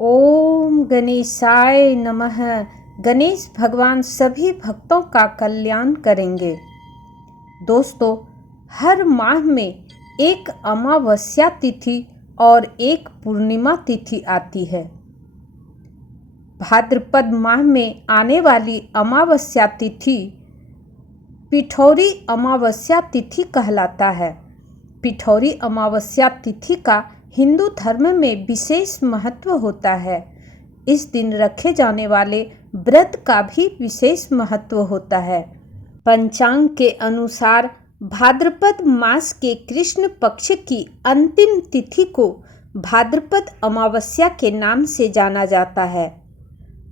ओम गणेशाय नमः। गणेश भगवान सभी भक्तों का कल्याण करेंगे। दोस्तों, हर माह में एक अमावस्या तिथि और एक पूर्णिमा तिथि आती है। भाद्रपद माह में आने वाली अमावस्या तिथि पिठौरी अमावस्या तिथि कहलाता है। पिठौरी अमावस्या तिथि का हिंदू धर्म में विशेष महत्व होता है। इस दिन रखे जाने वाले व्रत का भी विशेष महत्व होता है। पंचांग के अनुसार भाद्रपद मास के कृष्ण पक्ष की अंतिम तिथि को भाद्रपद अमावस्या के नाम से जाना जाता है।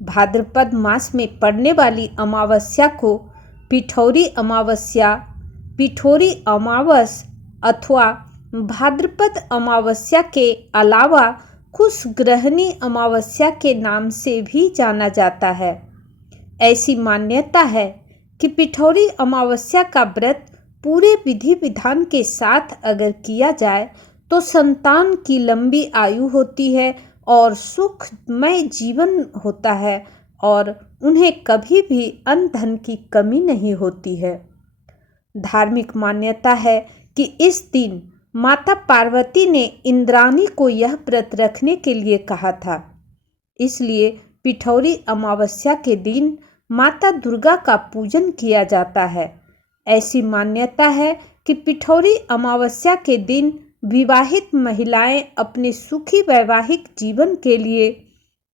भाद्रपद मास में पड़ने वाली अमावस्या को पिठौरी अमावस्या, पिठौरी अमावस अथवा भाद्रपद अमावस्या के अलावा कुशग्रहणी अमावस्या के नाम से भी जाना जाता है। ऐसी मान्यता है कि पिठौरी अमावस्या का व्रत पूरे विधि विधान के साथ अगर किया जाए तो संतान की लंबी आयु होती है और सुखमय जीवन होता है और उन्हें कभी भी अन्न धन की कमी नहीं होती है। धार्मिक मान्यता है कि इस दिन माता पार्वती ने इंद्राणी को यह व्रत रखने के लिए कहा था। इसलिए पिठौरी अमावस्या के दिन माता दुर्गा का पूजन किया जाता है। ऐसी मान्यता है कि पिठौरी अमावस्या के दिन विवाहित महिलाएं अपने सुखी वैवाहिक जीवन के लिए,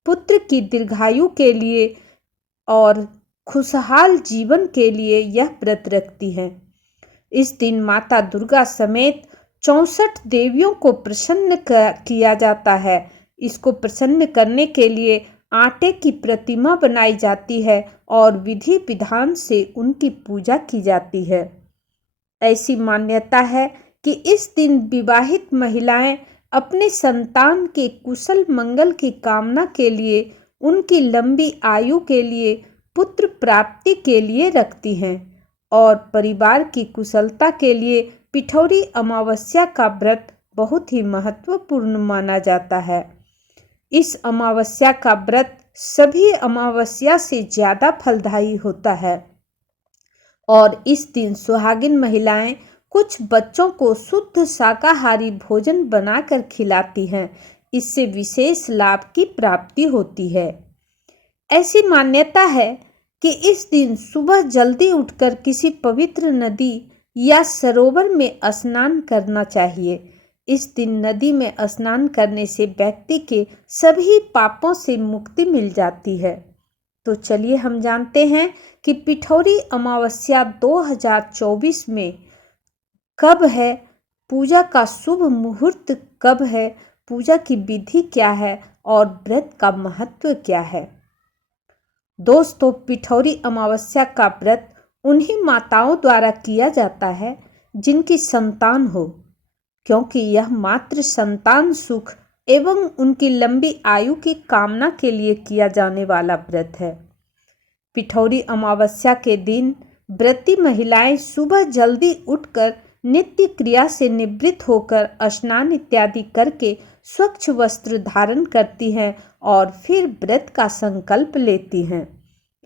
पुत्र की दीर्घायु के लिए और खुशहाल जीवन के लिए यह व्रत रखती हैं। इस दिन माता दुर्गा समेत 64 देवियों को प्रसन्न किया जाता है। इसको प्रसन्न करने के लिए आटे की प्रतिमा बनाई जाती है और विधि विधान से उनकी पूजा की जाती है। ऐसी मान्यता है कि इस दिन विवाहित महिलाएं अपने संतान के कुशल मंगल की कामना के लिए, उनकी लंबी आयु के लिए, पुत्र प्राप्ति के लिए रखती हैं और परिवार की कुशलता के लिए पिठौरी अमावस्या का व्रत बहुत ही महत्वपूर्ण माना जाता है। इस अमावस्या का व्रत सभी अमावस्या से ज़्यादा फलदायी होता है और इस दिन सुहागिन महिलाएं कुछ बच्चों को शुद्ध शाकाहारी भोजन बनाकर खिलाती हैं। इससे विशेष लाभ की प्राप्ति होती है। ऐसी मान्यता है कि इस दिन सुबह जल्दी उठकर किसी पवित्र नदी या सरोवर में स्नान करना चाहिए। इस दिन नदी में स्नान करने से व्यक्ति के सभी पापों से मुक्ति मिल जाती है। तो चलिए हम जानते हैं कि पिठौरी अमावस्या 2024 में कब है, पूजा का शुभ मुहूर्त कब है, पूजा की विधि क्या है और व्रत का महत्व क्या है। दोस्तों, पिठौरी अमावस्या का व्रत उन्हीं माताओं द्वारा किया जाता है जिनकी संतान हो, क्योंकि यह मात्र संतान सुख एवं उनकी लंबी आयु की कामना के लिए किया जाने वाला व्रत है। पिठौरी अमावस्या के दिन व्रती महिलाएं सुबह जल्दी उठकर नित्य क्रिया से निवृत्त होकर स्नान इत्यादि करके स्वच्छ वस्त्र धारण करती हैं और फिर व्रत का संकल्प लेती हैं।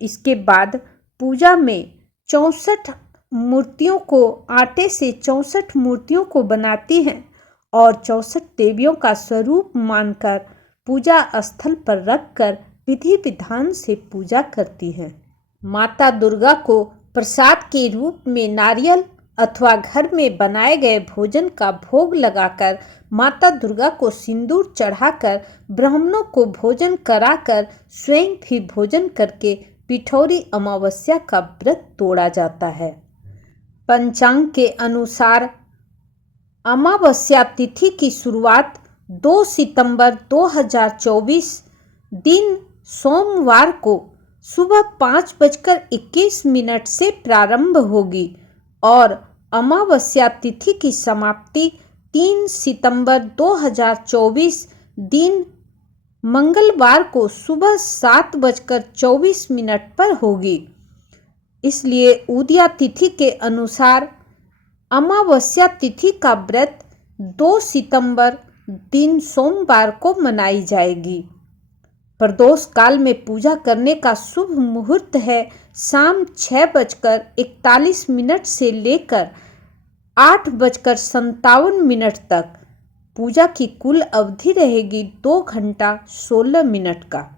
इसके बाद पूजा में 64 मूर्तियों को, आटे से 64 मूर्तियों को बनाती हैं और 64 देवियों का स्वरूप मानकर पूजा स्थल पर रखकर विधि विधान से पूजा करती हैं। माता दुर्गा को प्रसाद के रूप में नारियल अथवा घर में बनाए गए भोजन का भोग लगाकर माता दुर्गा को सिंदूर चढ़ाकर ब्राह्मणों को भोजन कराकर स्वयं भी भोजन करके पिठौरी अमावस्या का व्रत तोड़ा जाता है। पंचांग के अनुसार अमावस्या तिथि की शुरुआत 2 सितंबर 2024 दिन सोमवार को सुबह 5:21 से प्रारंभ होगी और अमावस्या तिथि की समाप्ति 3 सितंबर 2024 दिन मंगलवार को सुबह 7:24 पर होगी। इसलिए उदया तिथि के अनुसार अमावस्या तिथि का व्रत 2 सितंबर दिन सोमवार को मनाई जाएगी। प्रदोष काल में पूजा करने का शुभ मुहूर्त है शाम 6:41 से लेकर 8:57 तक। पूजा की कुल अवधि रहेगी 2 घंटा 16 मिनट का।